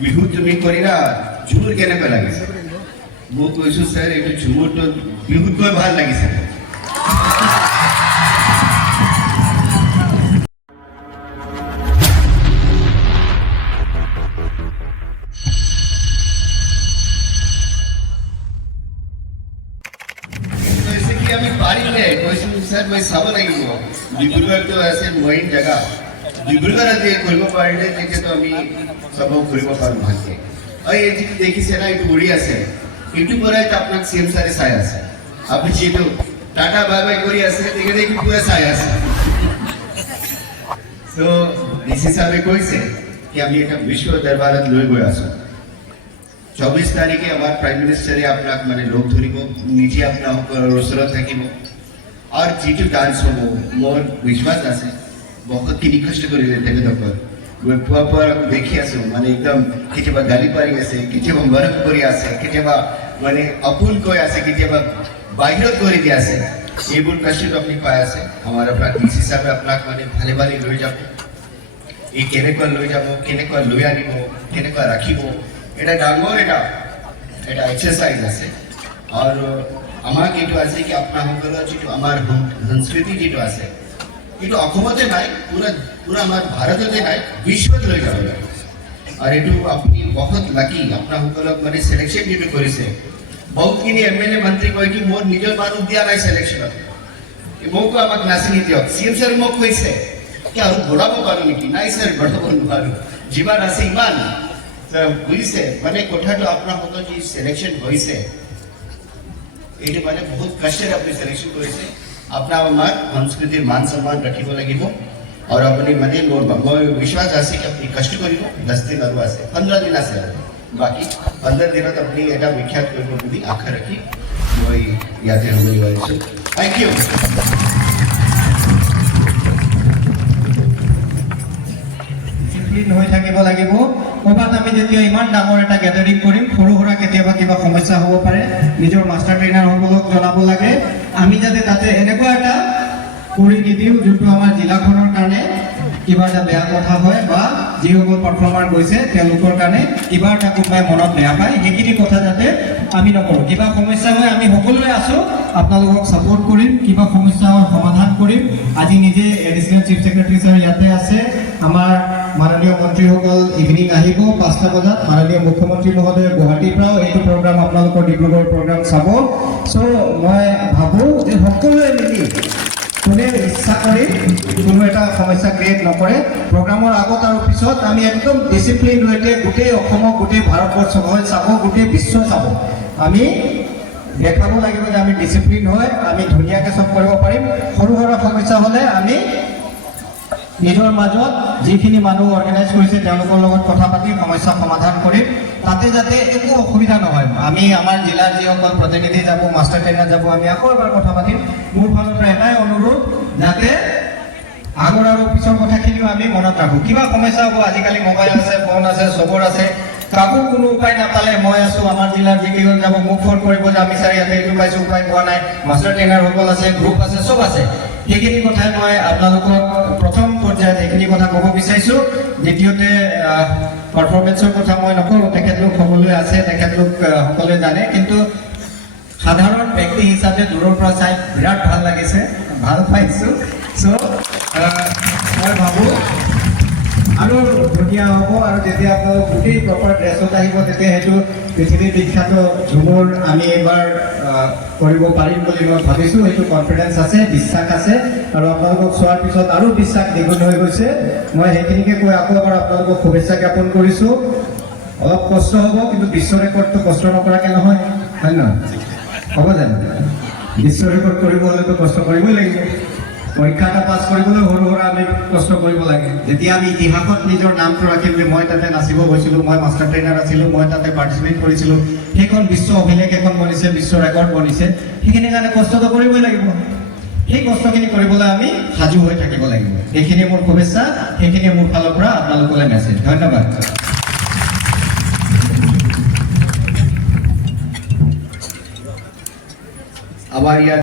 বিহু তুমি কৰি না ঝুমুৰ কেনেকৈ লাগিছে মই কৈছো স্যাৰ এইটো ঝুমুৰটো বিহুতকৈ ভাল লাগিছে আমি পাৰিলে কৈছো স্যাৰ মই চাব লাগিব ডিব্ৰুগড়টো আছে মইন জেগা ডিব্ৰুগড় আজি কৰিব পাৰিলে তেতিয়াতো আমি সব ঘূৰিব পাৰোঁ ভালকে আৰু এই যিটো দেখিছে না এইটো উৰি আছে এইটো পৰাই আপোনাক চিএম ছাৰে চাই আছে আপুনি যিটো টাটা বাই বাই কৰি আছে তেখেতে এইটো পুৰা চাই আছে চ' ডিচি সাহেবে কৈছে কি আমি এটা বিশ্ব দৰবাৰত লৈ গৈ আছো 24 তাৰিখে আমাৰ প্ৰাইম মিনিষ্টাৰে আপোনাক মানে লগ ধৰিব নিজে আপোনালোকৰ ওচৰত থাকিব আৰু যিটো ডান্স হ'ব মোৰ বিশ্বাস আছে বহুতখিনি কষ্ট কৰিলে তেখেতসকল মই পুৱা দেখি আছো মানে একদম কেতিয়াবা গালি পাৰি আছে কেতিয়াবা মৰম কৰি আছে কেতিয়াবা মানে আপোনকৈ আছে কেতিয়াবা বাহিৰত কৰি দি আছে এইবোৰ কষ্টটো আপুনি পাই আছে আমাৰ পৰা ডিচি সাহেবে আপোনাক মানে ভালে ভালে লৈ যাব এই কেনেকুৱা লৈ যাব কেনেকুৱা লৈ আনিব কেনেকুৱা ৰাখিব এটা ডাঙৰ এটা এক্সাৰসাইজ আছে আৰু আমাক এইটো আছে কি আপোনালোকৰ যিটো আমাৰ সংস্কৃতি যিটো আছে এইটো অসমতে নাই পুৰা আমাৰ ভাৰততে নাই বিশ্বত লৈ যাব লাগে আৰু এইটো আপুনি বহুত লাকি আপোনালোকক মানে সিলেকশ্যন যিটো কৰিছে বহুতখিনি এমএলএ মন্ত্ৰী কয় কি মোৰ নিজৰ মানুহ দিয়া নাই সিলেকশ্যনত মোকো আমাক নাচিনি দিয়ক চিএম ছাৰ মোক কৈছে কি আৰু ঘূৰাব পাৰোঁ নেকি নাই ছাৰ ঘূৰাব নোৱাৰোঁ যিমান আছে ইমান বুজিছে মানে কথাটো আপোনালোকৰ যি সিলেকশ্যন হৈছে এইটো মানে বহুত কষ্টেৰে আপুনি সিলেকশ্যন কৰিছে আপোনাৰ আমাৰ সংস্কৃতিৰ মান সন্মান ৰাখিব লাগিব আৰু আপুনি মানে মই বিশ্বাস আছে কি আপুনি কষ্ট কৰিব 10 দিন আৰু আছে 15 দিন আছে বাকি 15 দিনত আপুনি এটা বিখ্যাত কৰিব বুলি আশা ৰাখি মই ইয়াতে সামৰি আহিছোঁ থেংক ইউ হৈ থাকিব লাগিব ক'ৰবাত আমি যেতিয়া ইমান ডাঙৰ এটা গেদাৰিং কৰিম সৰু সুৰা কেতিয়াবা কিবা সমস্যা হ'ব পাৰে নিজৰ মাষ্টাৰ ট্ৰেইনাৰসকলক জনাব লাগে আমি যাতে তাতে এনেকুৱা এটা কৰি নিদিওঁ যোনটো আমাৰ জিলাখনৰ কাৰণে কিবা এটা বেয়া কথা হয় বা যিসকল পাৰফৰ্মাৰ গৈছে তেওঁলোকৰ কাৰণে কিবা এটা কোনোবাই মনত বেয়া পায় সেইখিনি কথা যাতে আমি নকৰোঁ কিবা সমস্যা হয় আমি সকলোৱে আছোঁ আপোনালোকক ছাপোৰ্ট কৰিম কিবা সমস্যা হয় সমাধান কৰিম আজি নিজে এডিশ্যনেল চিফ ছেক্ৰেটাৰী ছাৰ ইয়াতে আছে আমাৰ মাননীয় মন্ত্ৰীসকল ইভিনিং আহিব 5টা বজাত মাননীয় মুখ্যমন্ত্ৰী মহোদয় গুৱাহাটীৰ পৰাও এইটো প্ৰগ্ৰাম আপোনালোকৰ ডিব্ৰুগড় প্ৰগ্ৰাম চাব চ' মই ভাবোঁ যে সকলোৱে মিলি কোনে ইচ্ছা কৰি কোনো এটা সমস্যা ক্ৰিয়েট নকৰে প্ৰগ্ৰামৰ আগত আৰু পিছত আমি একদম ডিচিপ্লিন হৈতে গোটেই অসমক গোটেই ভাৰতবৰ্ষক হয় চাব গোটেই বিশ্ব চাব আমি দেখাব লাগিব যে আমি ডিচিপ্লিন হয় আমি ধুনীয়াকৈ চব কৰিব পাৰিম সৰু সুৰা সমস্যা হ'লে আমি নিজৰ মাজত যিখিনি মানুহ অৰ্গেনাইজ কৰিছে তেওঁলোকৰ লগত কথা পাতি সমস্যা সমাধান কৰিম তাতে যাতে একো অসুবিধা নহয় আমি আমাৰ জিলাৰ যিসকল প্ৰতিনিধি যাব মাষ্টাৰ ট্ৰেইনাৰ যাব আমি আকৌ এবাৰ কথা পাতিম মোৰ ফালৰ পৰা এটাই অনুৰোধ যাতে আগৰ আৰু পিছৰ কথাখিনিও আমি মনত ৰাখোঁ কিবা সমস্যা হ'ব আজিকালি মোবাইল আছে ফোন আছে চবৰ আছে কাকো কোনো উপায় নাপালে মই আছোঁ আমাৰ জিলাৰ যিকেইজন যাব মোক ফোন কৰিব যে আমি ছাৰ ইয়াতে এইটো পাইছোঁ উপায় পোৱা নাই মাষ্টাৰ ট্ৰেইনাৰসকল আছে গ্ৰুপ আছে চব আছে সেইখিনি কথাই মই আপোনালোকক প্ৰথম পৰ্যায়ত সেইখিনি কথা ক'ব বিচাৰিছোঁ দ্বিতীয়তে পাৰফৰ্মেঞ্চৰ কথা মই নকওঁ তেখেতলোক সকলোৱে আছে তেখেতলোক সকলোৱে জানে কিন্তু সাধাৰণ ব্যক্তি হিচাপে দূৰৰ পৰা চাই বিৰাট ভাল লাগিছে ভাল পাইছোঁ চ' মই ভাবোঁ আৰু ধুনীয়া হ'ব আৰু যেতিয়া আপোনালোক গোটেই প্ৰপাৰ ড্ৰেছত আহিব তেতিয়া সেইটো পৃথিৱীৰ বিখ্যাত ঝুমুৰ আমি এইবাৰ কৰিব পাৰিম বুলি মই ভাবিছোঁ সেইটো কনফিডেঞ্চ আছে বিশ্বাস আছে আৰু আপোনালোকক চোৱাৰ পিছত আৰু বিশ্বাস দ্বিগুণ হৈ গৈছে মই সেইখিনিকে কৈ আকৌ এবাৰ আপোনালোকক শুভেচ্ছা জ্ঞাপন কৰিছোঁ অলপ কষ্ট হ'ব কিন্তু বিশ্ব ৰেকৰ্ডটো কষ্ট নকৰাকৈ নহয় হয় নহয় হ'ব জানো বিশ্ব ৰেকৰ্ড কৰিব হ'লেতো কষ্ট কৰিবই লাগিব পৰীক্ষা এটা পাছ কৰিবলৈ সৰু সুৰা আমি কষ্ট কৰিব লাগে যেতিয়া আমি ইতিহাসত নিজৰ নামটো ৰাখিম যে মই তাতে নাচিব গৈছিলোঁ মই মাষ্টাৰ ট্ৰেইনাৰ আছিলোঁ মই তাতে পাৰ্টিচিপেট কৰিছিলোঁ সেইখন বিশ্ব অভিলেখ এখন বনিছে বিশ্ব ৰেকৰ্ড বনিছে সেইখিনিৰ কাৰণে কষ্টটো কৰিবই লাগিব সেই কষ্টখিনি কৰিবলৈ আমি সাজু হৈ থাকিব লাগিব সেইখিনি মোৰ শুভেচ্ছা সেইখিনি মোৰ ফালৰ পৰা আপোনালোকলৈ মেছেজ ধন্যবাদ আমাৰ ইয়াত